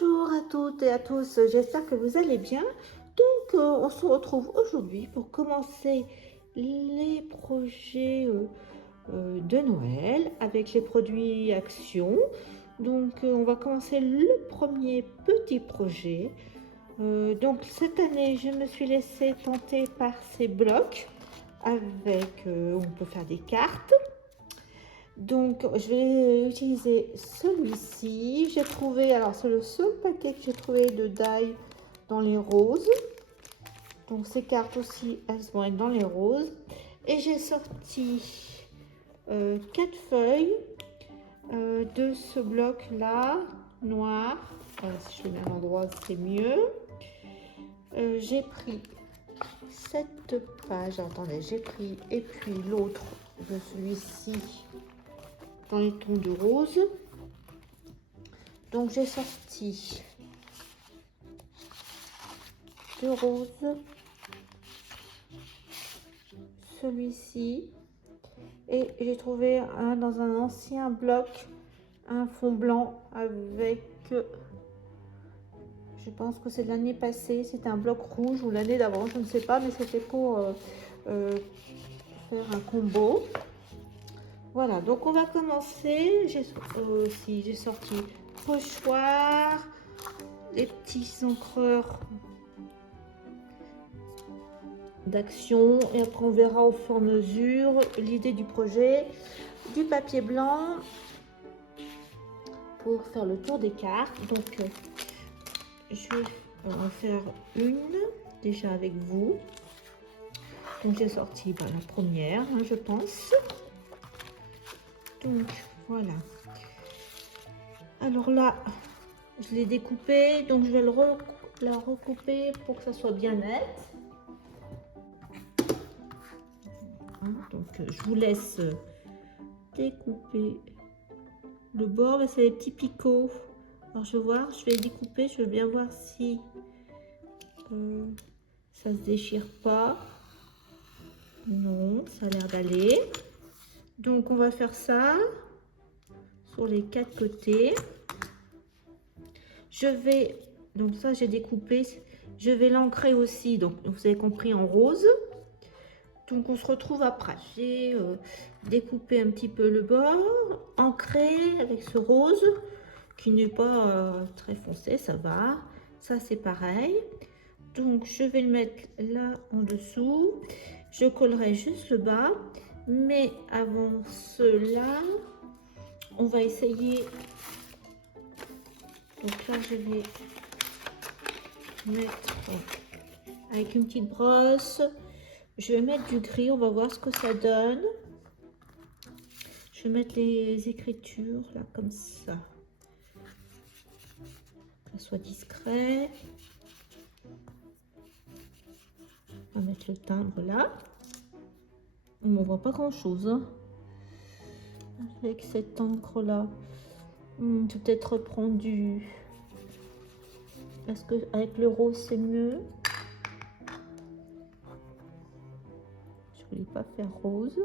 Bonjour à toutes et à tous, j'espère que vous allez bien. Donc, on se retrouve aujourd'hui pour commencer les projets de Noël avec les produits Action. Donc, on va commencer le premier petit projet. Donc, cette année, je me suis laissée tenter par ces blocs avec, on peut faire des cartes. Donc, je vais utiliser celui-ci. J'ai trouvé, alors c'est le seul paquet que j'ai trouvé de die dans les roses. Donc, ces cartes aussi, elles vont être dans les roses. Et j'ai sorti 4 feuilles de ce bloc-là, noir. Voilà, si je le mets à l'endroit, c'est mieux. J'ai pris cette page, attendez, j'ai pris, et puis l'autre de celui-ci dans les tons de rose. Donc j'ai sorti deux roses, celui-ci, et j'ai trouvé dans un ancien bloc un fond blanc avec, je pense que c'est de l'année passée, c'était un bloc rouge ou l'année d'avant, je ne sais pas, mais c'était pour faire un combo. Voilà, donc on va commencer. J'ai sorti pochoir, les petits encreurs d'Action, et après on verra au fur et à mesure l'idée du projet, du papier blanc pour faire le tour des cartes. Donc je vais en faire une déjà avec vous. Donc j'ai sorti la première, hein, je pense. Donc voilà. Alors là, je l'ai découpé, donc je vais la recouper pour que ça soit bien net. Donc je vous laisse découper le bord, c'est les petits picots. Alors je vais découper, je veux bien voir si ça se déchire pas. Non, ça a l'air d'aller. Donc on va faire ça sur les 4 côtés. Donc ça j'ai découpé, je vais l'ancrer aussi, donc vous avez compris, en rose. Donc on se retrouve après. J'ai découpé un petit peu le bord, ancré avec ce rose qui n'est pas très foncé, ça va. Ça c'est pareil. Donc je vais le mettre là en dessous. Je collerai juste le bas. Mais avant cela, on va essayer. Donc là je vais mettre avec une petite brosse. Je vais mettre du gris, on va voir ce que ça donne. Je vais mettre les écritures là comme ça. Que ça soit discret. On va mettre le timbre là. On ne voit pas grand chose hein, avec cette encre là. Je vais peut-être reprendre du. Parce que avec le rose c'est mieux. Je voulais pas faire rose.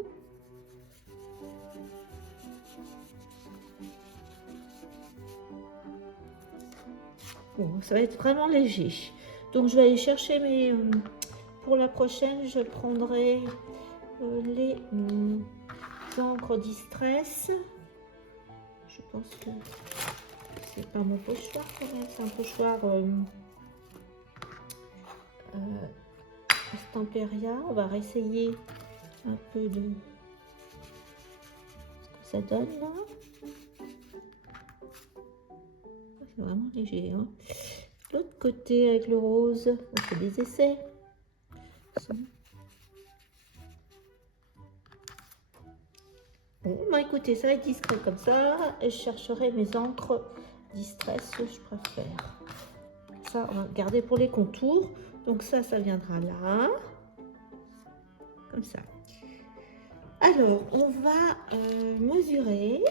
Bon, ça va être vraiment léger. Donc je vais aller chercher mes. Pour la prochaine, je prendrai les encres Distress. Je pense que c'est pas mon pochoir quand même, c'est un pochoir Stamperia. On va réessayer un peu de ce que ça donne là. C'est vraiment léger. Hein. L'autre côté avec le rose, on fait des essais. Bon, bah écoutez, ça va être discret comme ça. Et je chercherai mes encres Distress, je préfère. Ça, on va garder pour les contours. Donc ça viendra là. Comme ça. Alors, on va mesurer.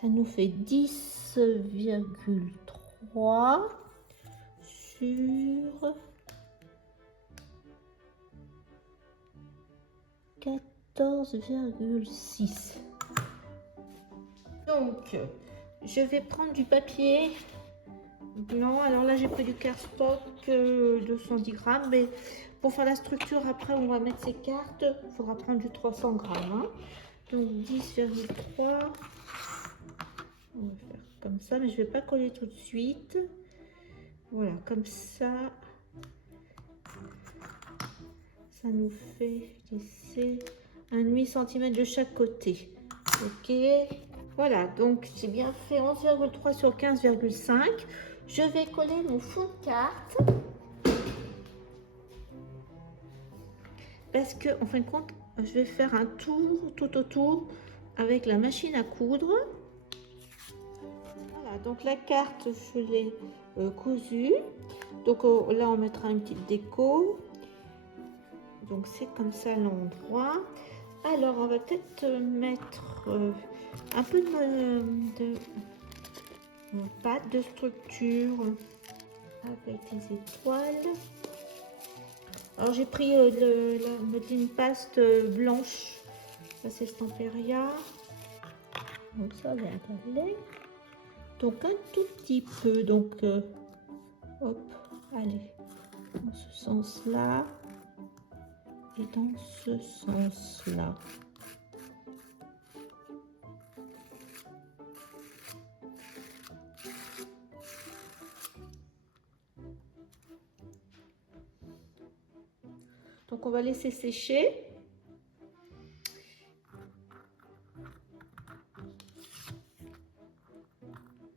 Ça nous fait 10,3 sur 14,6. Donc, je vais prendre du papier blanc. Alors là, j'ai pris du cardstock 210 grammes, mais pour faire la structure, après, on va mettre ces cartes. Il faudra prendre du 300 grammes. Hein. Donc 10,3. On va faire comme ça, mais je vais pas coller tout de suite. Voilà, comme ça. Ça nous fait ici un demi-centimètre de chaque côté. Ok. Voilà, donc j'ai bien fait 11,3 sur 15,5. Je vais coller mon fond de carte. Parce que, en fin de compte, je vais faire un tour tout autour avec la machine à coudre. Voilà, donc la carte, je l'ai cousue. Donc là, on mettra une petite déco. Donc c'est comme ça l'endroit. Alors, on va peut-être mettre un peu de pâte de structure avec des étoiles. Alors j'ai pris la modeline paste blanche, ça c'est Stamperia. Donc ça va aller. Donc un tout petit peu, donc hop, allez, dans ce sens-là et dans ce sens-là. Donc on va laisser sécher.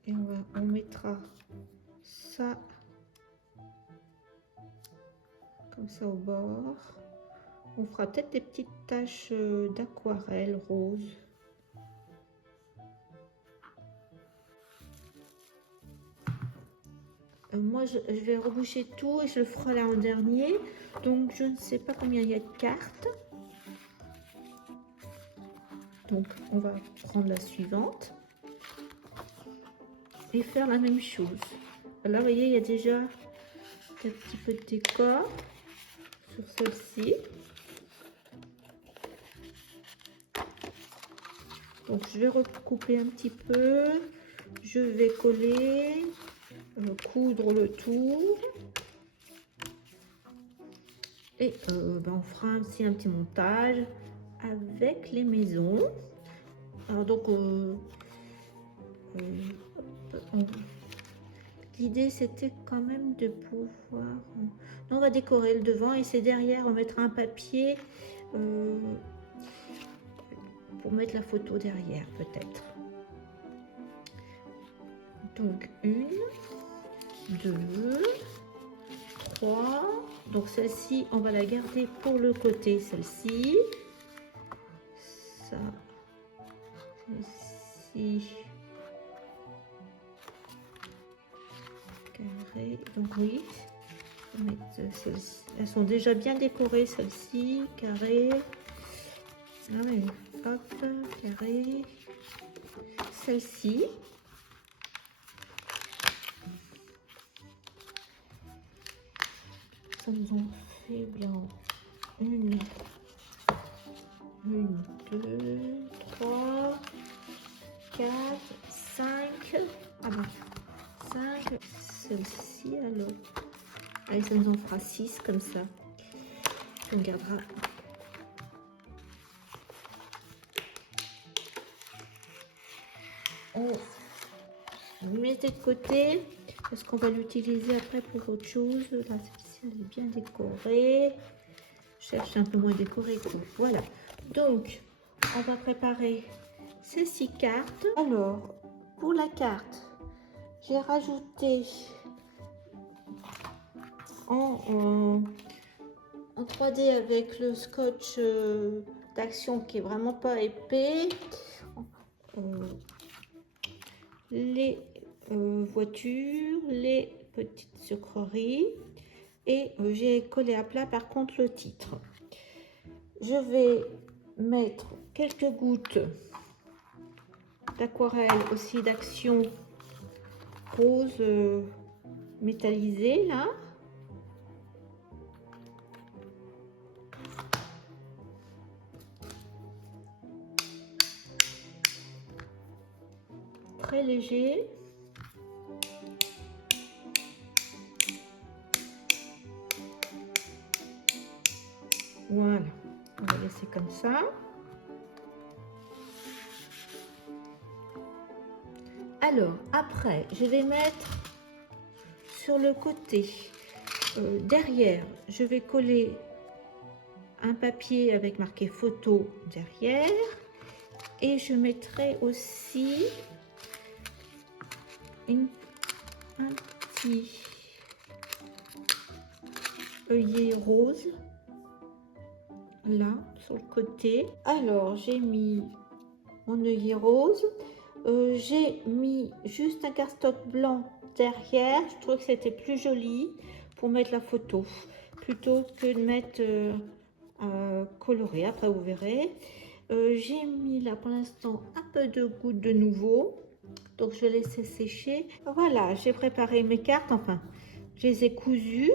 Et on mettra ça comme ça au bord. On fera peut-être des petites taches d'aquarelle rose. Moi, je vais reboucher tout et je le ferai là en dernier. Donc, je ne sais pas combien il y a de cartes. Donc, on va prendre la suivante et faire la même chose. Alors, vous voyez, il y a déjà un petit peu de décor sur celle-ci. Donc, je vais recouper un petit peu. Je vais coller, coudre le tour. Et on fera aussi un petit montage avec les maisons. Alors donc, l'idée c'était quand même de pouvoir... on va décorer le devant et c'est derrière, on mettra un papier pour mettre la photo derrière peut-être. Donc 1, 2, 3. Donc celle-ci, on va la garder pour le côté, celle-ci. Ça, celle-ci. Carré. Donc oui, elles sont déjà bien décorées, celles-ci. Carré. Ah oui, hop, carré. Celle-ci. Ça nous en fait bien une, 2, 3, 4, 5. Ah bon, 5. Celle-ci alors. Allez, ça nous en fera 6 comme ça. On gardera. On met de côté parce qu'on va l'utiliser après pour autre chose. Là, celle-ci, elle est bien décorée. Je cherche un peu moins décorée. Voilà. Donc, on va préparer ces 6 cartes. Alors, pour la carte, j'ai rajouté en 3D avec le scotch d'action qui est vraiment pas épais. Les voitures, les petites sucreries et j'ai collé à plat par contre le titre. Je vais mettre quelques gouttes d'aquarelle aussi d'action rose métallisée là. très léger. Voilà, on va laisser comme ça. Alors, après, je vais mettre sur le côté, derrière, je vais coller un papier avec marqué photo derrière. Et je mettrai aussi un petit œillet rose là sur le côté. Alors j'ai mis mon œillet rose, j'ai mis juste un cardstock blanc derrière. Je trouve que c'était plus joli pour mettre la photo plutôt que de mettre coloré. Après vous verrez. J'ai mis là pour l'instant un peu de gouttes de nouveau, donc je vais laisser sécher. Voilà, j'ai préparé mes cartes, enfin je les ai cousues.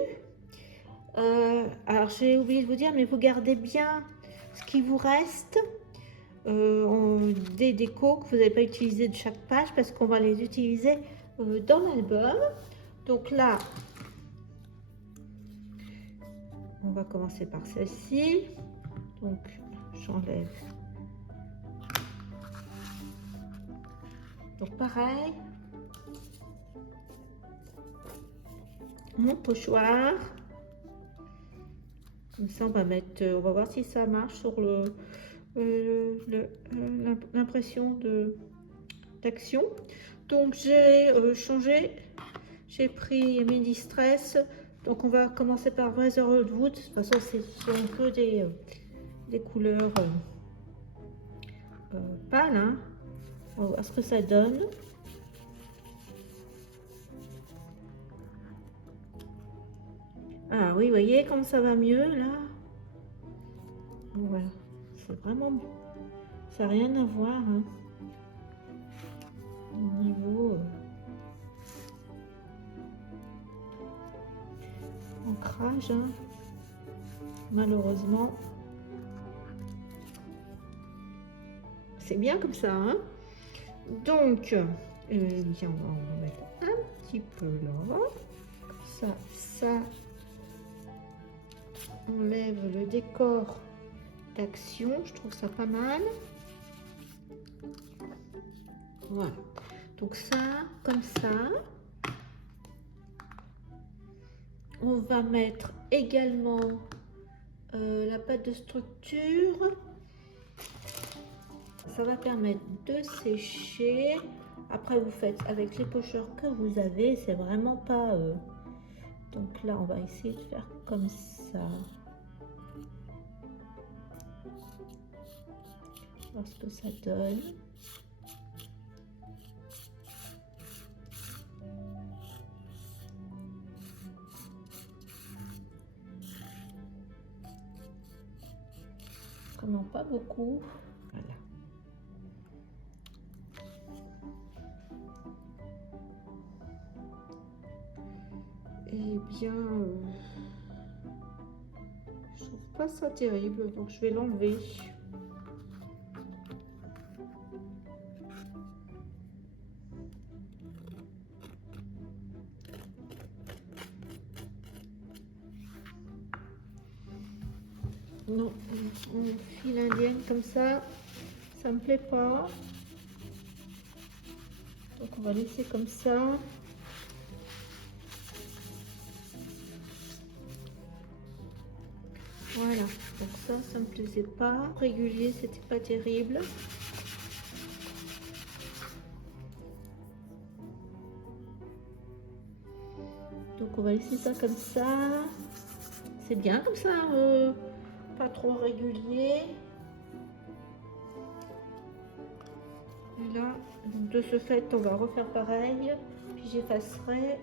Alors j'ai oublié de vous dire, mais vous gardez bien ce qui vous reste des décos que vous n'avez pas utilisé de chaque page, parce qu'on va les utiliser dans l'album. Donc là, on va commencer par celle-ci. Donc j'enlève. Donc pareil, mon pochoir. Comme ça, on va mettre, on va voir si ça marche sur l'impression d'action. Donc j'ai changé, j'ai pris mes distress. Donc on va commencer par Brotherhood. De toute façon, ce sont que des couleurs pâles. Hein. On va voir ce que ça donne. Ah oui, vous voyez comme ça va mieux là. Voilà, c'est vraiment, ça n'a rien à voir hein, au niveau ancrage. Hein. Malheureusement, c'est bien comme ça. Hein. Donc, bien, on va en mettre un petit peu là. Ça enlève le décor d'action. Je trouve ça pas mal. Voilà. Donc ça, comme ça. On va mettre également la pâte de structure. Ça va permettre de sécher. Après, vous faites avec les pocheurs que vous avez. C'est vraiment pas... Donc là, on va essayer de faire comme ça. Voir ce que ça donne. Vraiment pas beaucoup. Voilà. Eh bien, je trouve pas ça terrible, donc je vais l'enlever. Non, en fil indienne comme ça me plaît pas. Donc on va laisser comme ça. Voilà, donc ça me plaisait pas. Régulier, c'était pas terrible. Donc on va laisser ça comme ça. C'est bien comme ça, pas trop régulier. Et là, de ce fait, on va refaire pareil. Puis j'effacerai.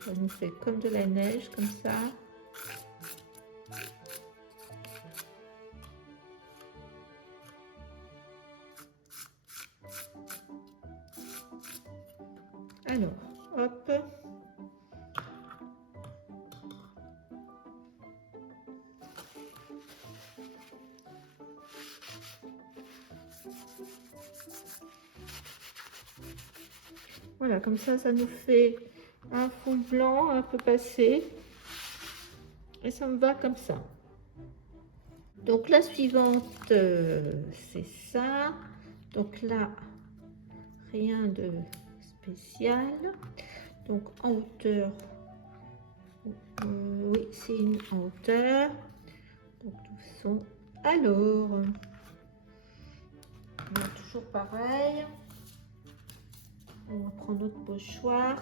Ça nous fait comme de la neige, comme ça. Alors, hop. Voilà, comme ça nous fait un fond blanc un peu passé. Et ça me va comme ça. Donc la suivante, c'est ça. Donc là, rien de spécial. Donc en hauteur, oui, c'est une en hauteur. Donc tout sont. Alors, toujours pareil. On va prendre notre pochoir.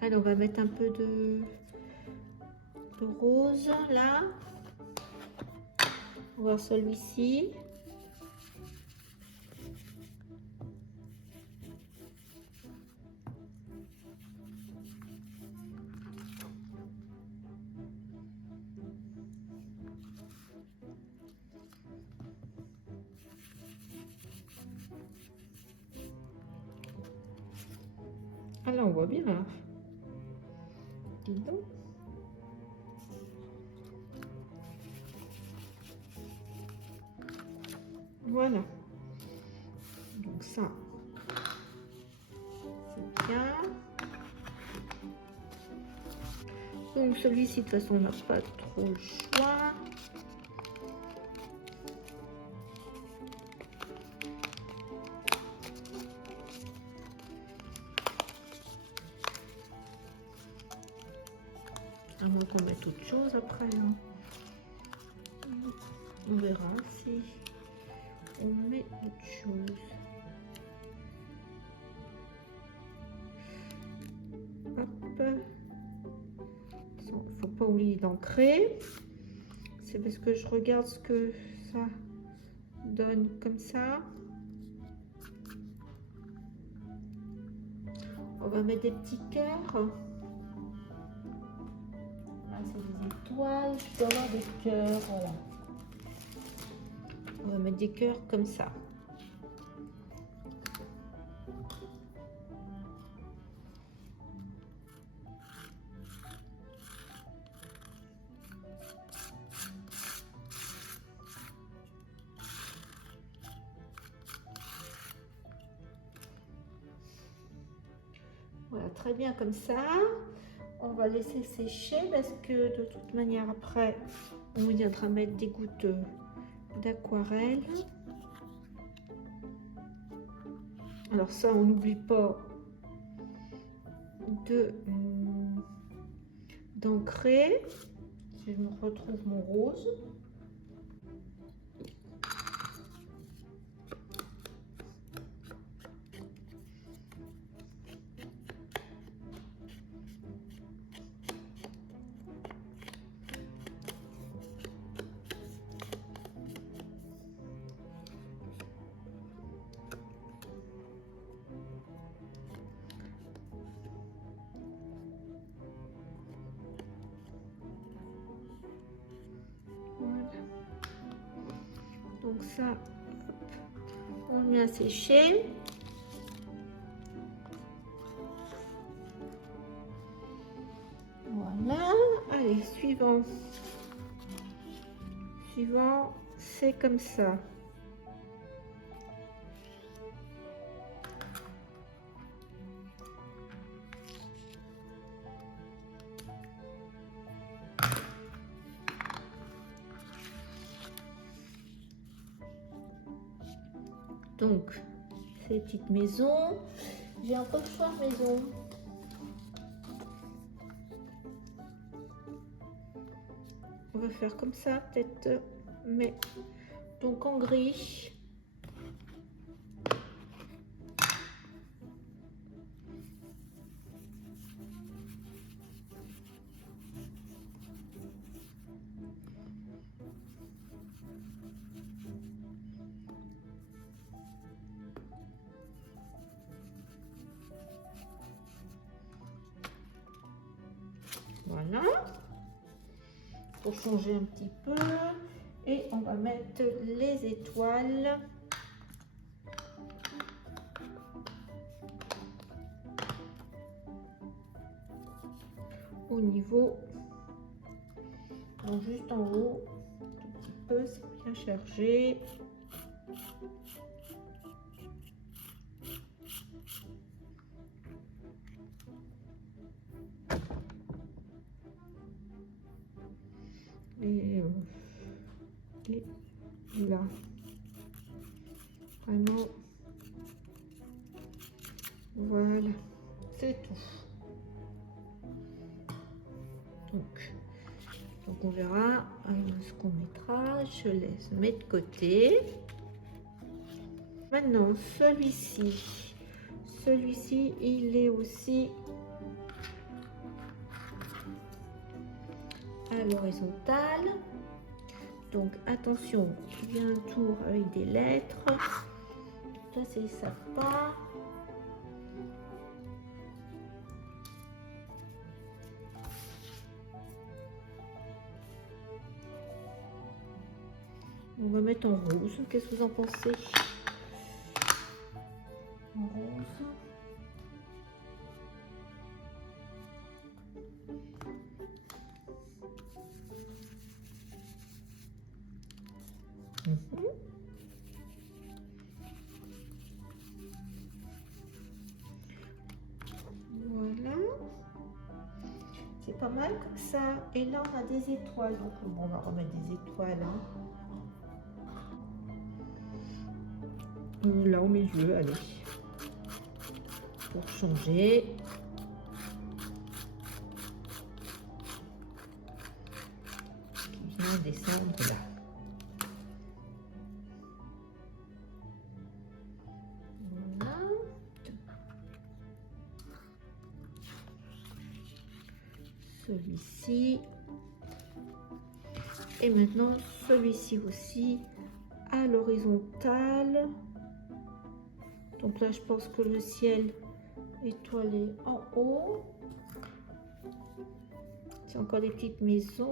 Alors, on va mettre un peu de rose là. On va voir celui-ci. Ah là, on voit bien. Hein. Dis donc. Voilà. Donc ça, c'est bien. Donc celui-ci, de toute façon, on n'a pas trop le choix. À moins qu'on mette autre chose après. Hein. On verra si on met autre chose. Hop. Faut pas oublier d'ancrer. C'est parce que je regarde ce que ça donne comme ça. On va mettre des petits cœurs. Là, c'est des étoiles. Je dois avoir des cœurs. Voilà. On va mettre des cœurs comme ça. Voilà, très bien comme ça. On va laisser sécher parce que de toute manière après, on viendra mettre des gouttes d'aquarelle. Alors ça, on n'oublie pas d'ancrer. Si je me retrouve mon rose. Donc ça, on met à sécher. Voilà. Allez, suivant. Suivant, c'est comme ça. Donc, ces petites maisons. J'ai un pochoir maison. On va faire comme ça, peut-être, mais donc en gris. Voilà, pour changer un petit peu. Et on va mettre les étoiles. Au niveau, donc juste en haut, un petit peu, c'est bien chargé. et là. Vraiment, voilà, c'est tout. Donc on verra ce qu'on mettra. Je laisse mettre de côté. Maintenant, celui-ci, il est aussi à l'horizontale. Donc attention, il y a un tour avec des lettres. Ça c'est sympa. On va mettre en rose. Qu'est-ce que vous en pensez? En rose. Voilà. C'est pas mal comme ça. Et là, on a des étoiles. Donc, bon, on va remettre des étoiles. Hein. Là, au milieu, allez. Pour changer. Qui vient descendre là. Celui-ci et maintenant celui-ci aussi à l'horizontale. Donc là je pense que le ciel étoilé en haut, c'est encore des petites maisons.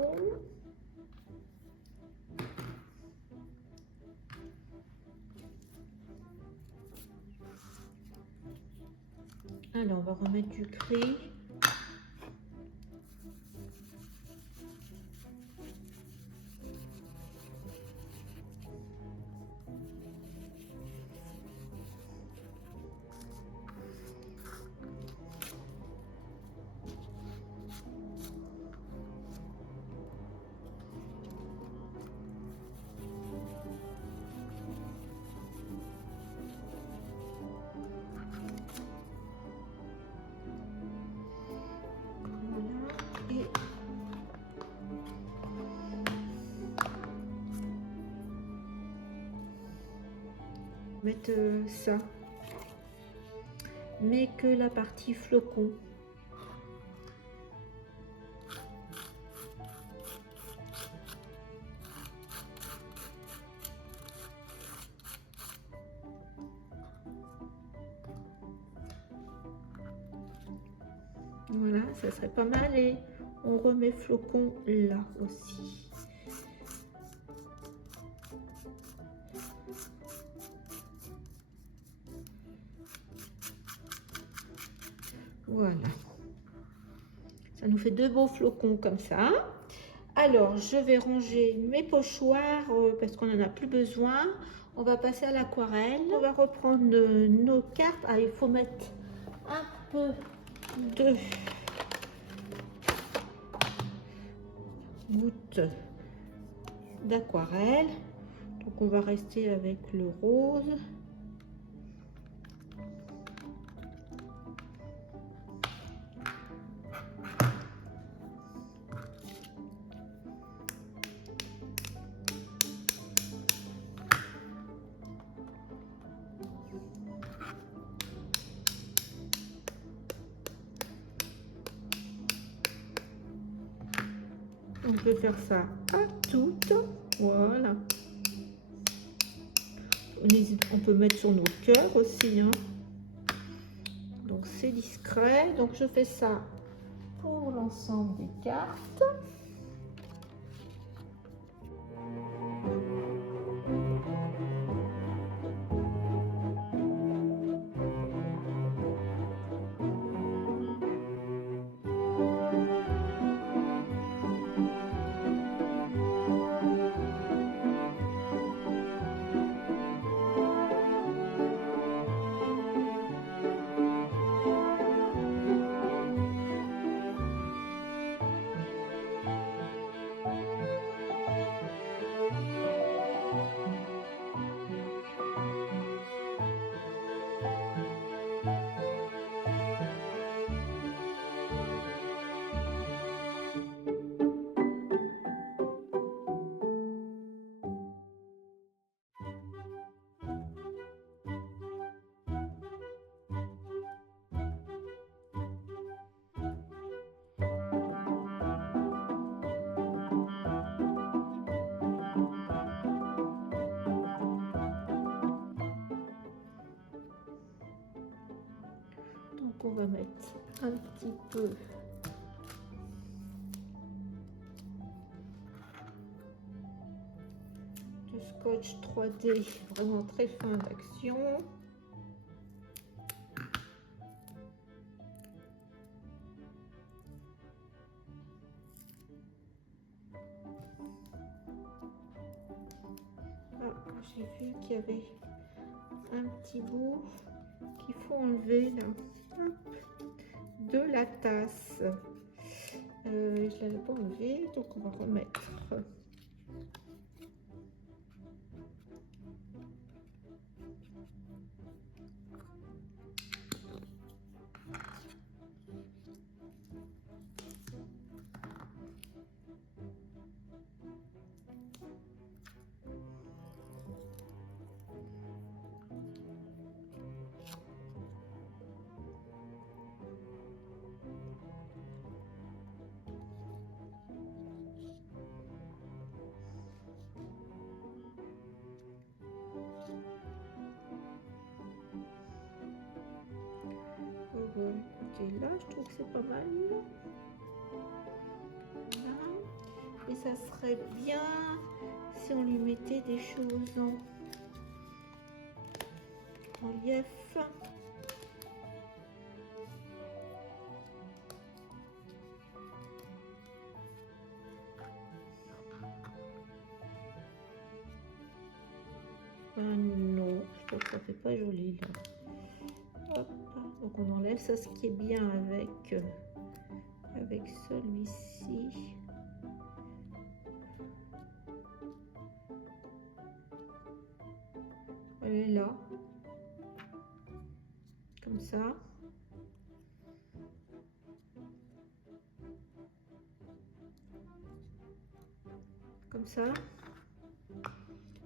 Alors on va remettre du gris. Mettre ça, mais que la partie flocon. Voilà, ça serait pas mal et on remet flocon là aussi. Voilà, ça nous fait deux beaux flocons comme ça. Alors je vais ranger mes pochoirs parce qu'on n'en a plus besoin. On va passer à l'aquarelle. On va reprendre nos cartes. Ah, il faut mettre un peu de gouttes d'aquarelle. Donc on va rester avec le rose. On peut faire ça à toutes. Voilà. On peut mettre sur nos cœurs aussi. Hein. Donc c'est discret. Donc je fais ça pour l'ensemble des cartes. petit peu de scotch 3D, vraiment très fin d'action. J'ai vu qu'il y avait un petit bout qu'il faut enlever là. Hop, de la tasse. Je ne l'avais pas enlevé, donc on va remettre. Écoutez, là, je trouve que c'est pas mal. Là. Et ça serait bien si on lui mettait des choses en relief. Non, je trouve que ça fait pas joli là. Hop, donc on enlève ça, ce qui est bien avec celui-ci. Elle est là, comme ça. Comme ça.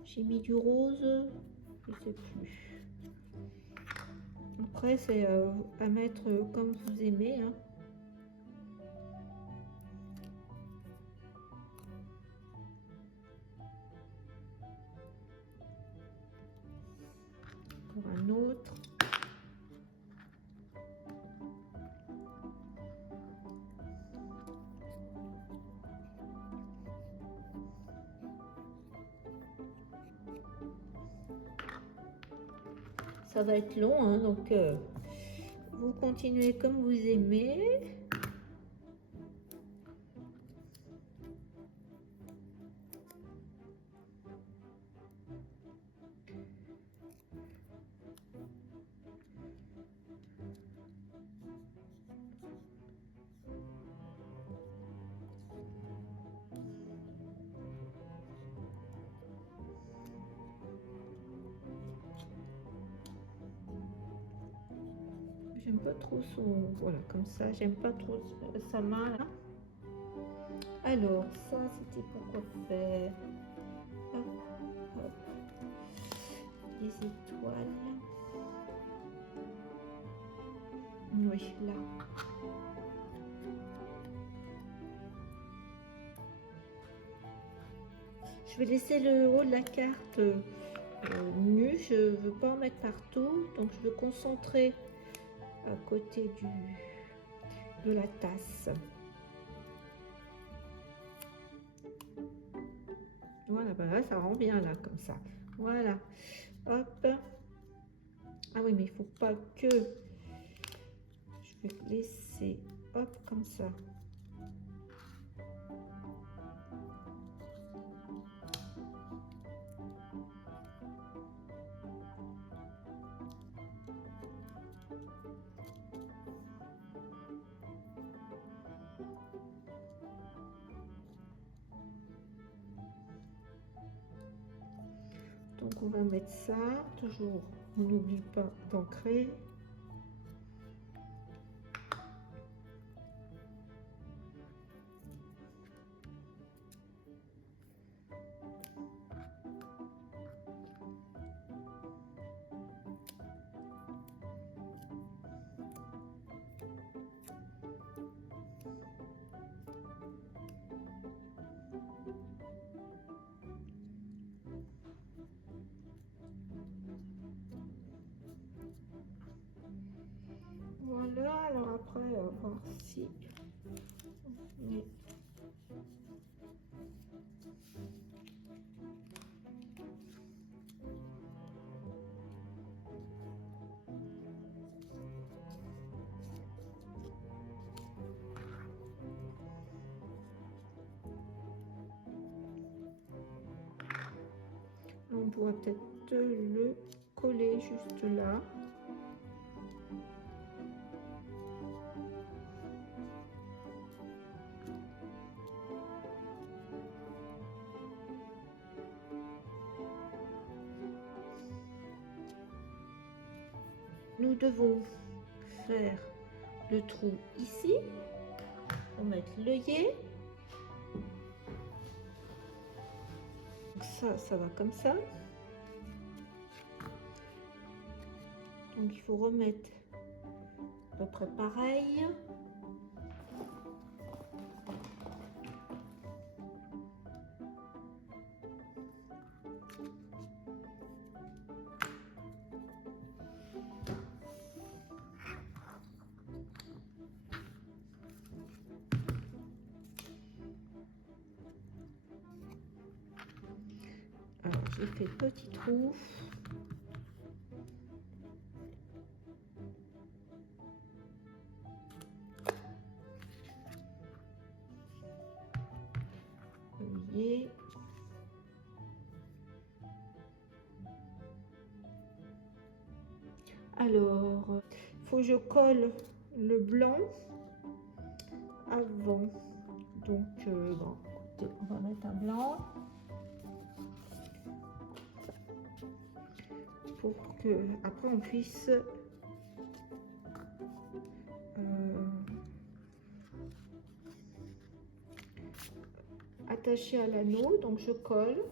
J'ai mis du rose, je sais plus. Après, c'est à mettre comme vous aimez. Hein. Encore un autre. Ça va être long, hein, donc vous continuez comme vous aimez. J'aime pas trop son... Voilà, comme ça, j'aime pas trop sa main là. Alors, ça, c'était pour quoi faire? Hop, hop. Des étoiles. Oui, là. Je vais laisser le haut de la carte nu. Je ne veux pas en mettre partout, donc je veux concentrer à côté de la tasse. Voilà, ben là, ça rend bien là, comme ça. Voilà. Hop. Ah oui, mais il faut pas que... Je vais laisser, hop, comme ça. Donc on va mettre ça, toujours, on n'oublie pas d'ancrer. voir si on est... On pourrait peut-être le coller juste là. Nous devons faire le trou ici. On va mettre l'œillet. Ça va comme ça. Donc il faut remettre à peu près pareil. Alors j'ai fait petit trou. Œillet. Alors, il faut que je colle le blanc avant. Donc, bon, écoutez, on va mettre un blanc pour que après on puisse attacher à l'anneau. Donc, je colle.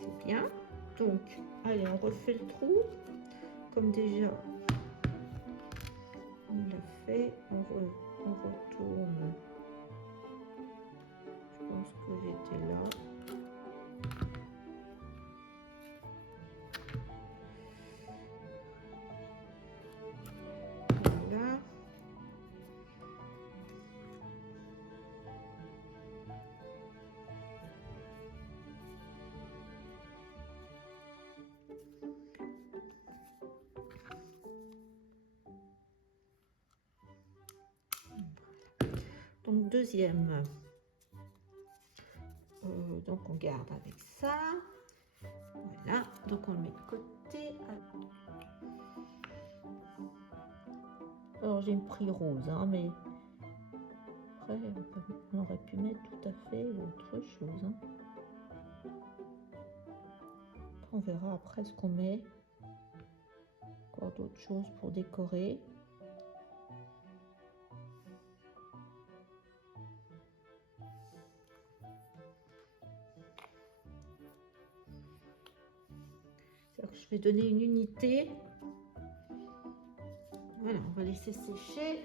C'est bien. Donc, allez, on refait le trou. Comme déjà, on l'a fait. On retourne. Je pense que j'étais là. Voilà. Donc deuxième, donc on garde avec ça, voilà, donc on le met de côté. Alors j'ai pris rose, hein, mais après on aurait pu mettre tout à fait autre chose, hein. On verra après ce qu'on met, encore d'autres choses pour décorer. Je vais donner une unité. Voilà, on va laisser sécher.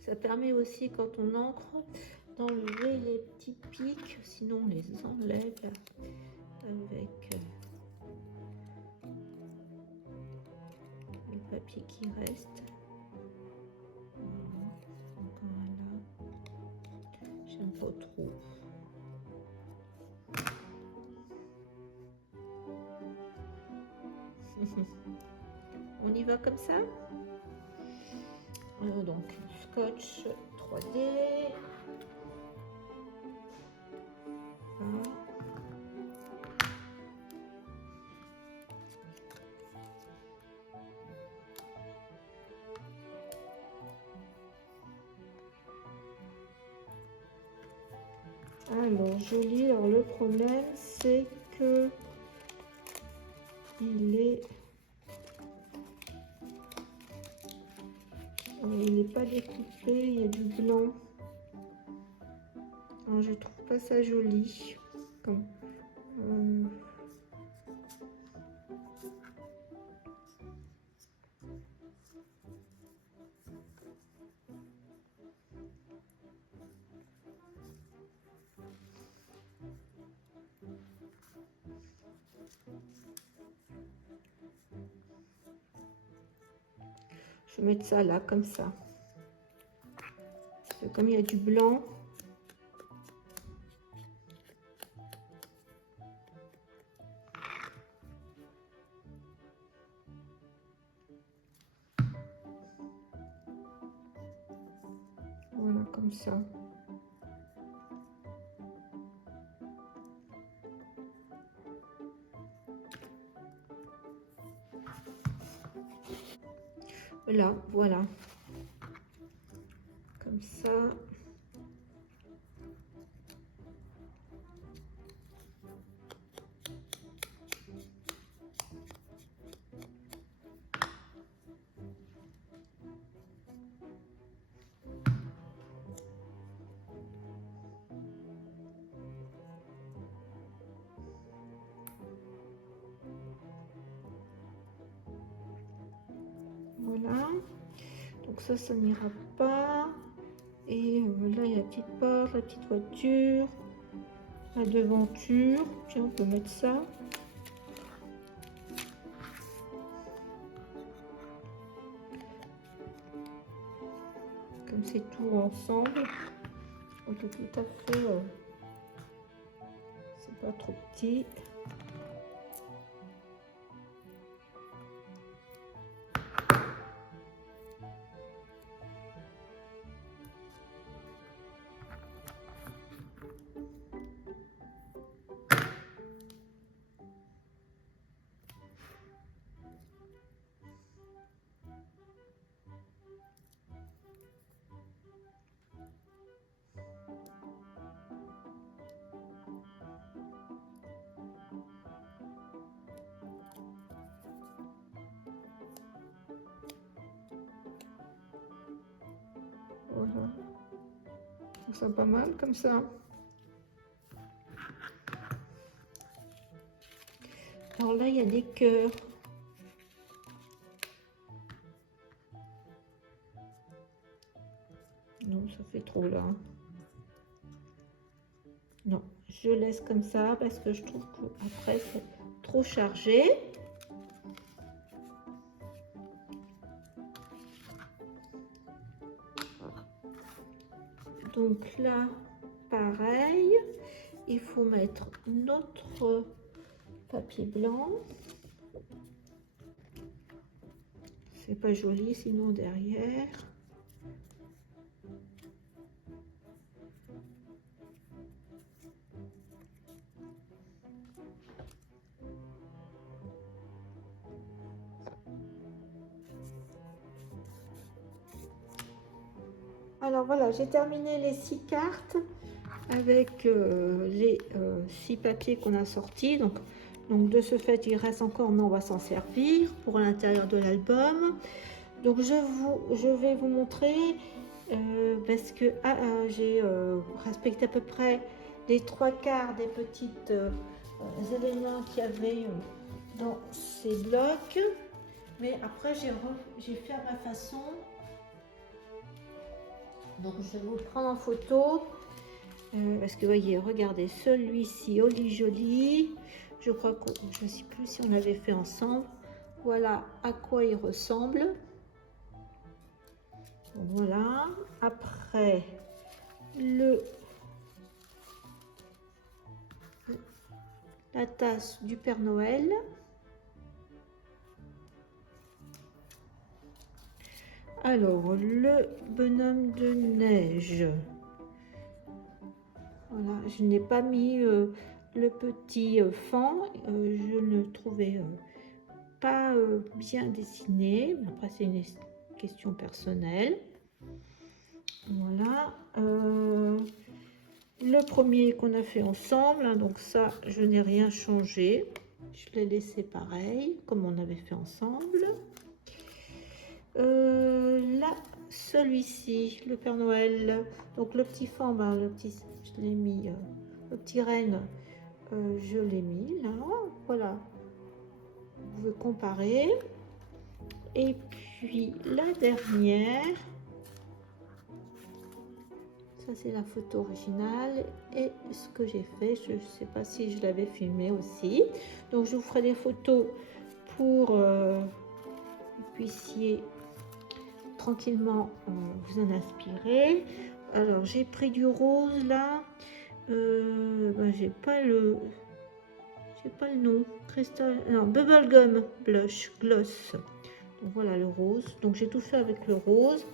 Ça permet aussi, quand on encre, d'enlever les petits pics, sinon on les enlève avec le papier qui reste. Voilà. J'aime pas trop. On y va comme ça. Donc scotch 3D. Voilà. Alors, joli. Alors, le problème, c'est que il n'est pas découpé, il y a du blanc. Alors, je trouve pas ça joli. Comme, je vais mettre ça là, comme ça. Parce que comme il y a du blanc, voilà, comme ça. Là, voilà. Comme ça. Voilà. Donc ça n'ira pas. Et là, il y a la petite porte, la petite voiture, la devanture. Tiens, on peut mettre ça. Comme c'est tout ensemble, on peut tout à fait... c'est pas trop petit. Voilà. Ça pas mal comme ça. Alors là, il y a des cœurs. Non, ça fait trop là. Non, je laisse comme ça parce que je trouve que après c'est trop chargé. Donc là, pareil, il faut mettre notre papier blanc. C'est pas joli sinon derrière. Alors voilà, j'ai terminé les 6 cartes avec les 6 papiers qu'on a sortis. Donc de ce fait, il reste encore, mais on va s'en servir pour l'intérieur de l'album. Donc je vais vous montrer parce que j'ai respecté à peu près les 3/4 des petites éléments qu'il y avait dans ces blocs. Mais après, j'ai fait à ma façon. Donc je vais vous prendre en photo parce que voyez, regardez celui-ci, Oli Joli. Je crois que je ne sais plus si on l'avait fait ensemble. Voilà à quoi il ressemble. Voilà. Après la tasse du Père Noël. Alors, le bonhomme de neige. Voilà, je n'ai pas mis le petit fond. Je ne trouvais pas bien dessiné. Après, c'est une question personnelle. Voilà. le premier qu'on a fait ensemble, hein, donc ça, je n'ai rien changé. Je l'ai laissé pareil, comme on avait fait ensemble. Là, celui-ci, le Père Noël, donc le petit fan, ben, le petit, je l'ai mis, le petit renne, je l'ai mis là, voilà. Vous pouvez comparer. Et puis la dernière, ça c'est la photo originale et ce que j'ai fait, je ne sais pas si je l'avais filmé aussi. Donc je vous ferai des photos pour que vous puissiez tranquillement vous en inspirer. Alors j'ai pris du rose là, ben, j'ai pas le nom, cristal, non, bubblegum blush gloss. Donc voilà le rose, donc j'ai tout fait avec le rose.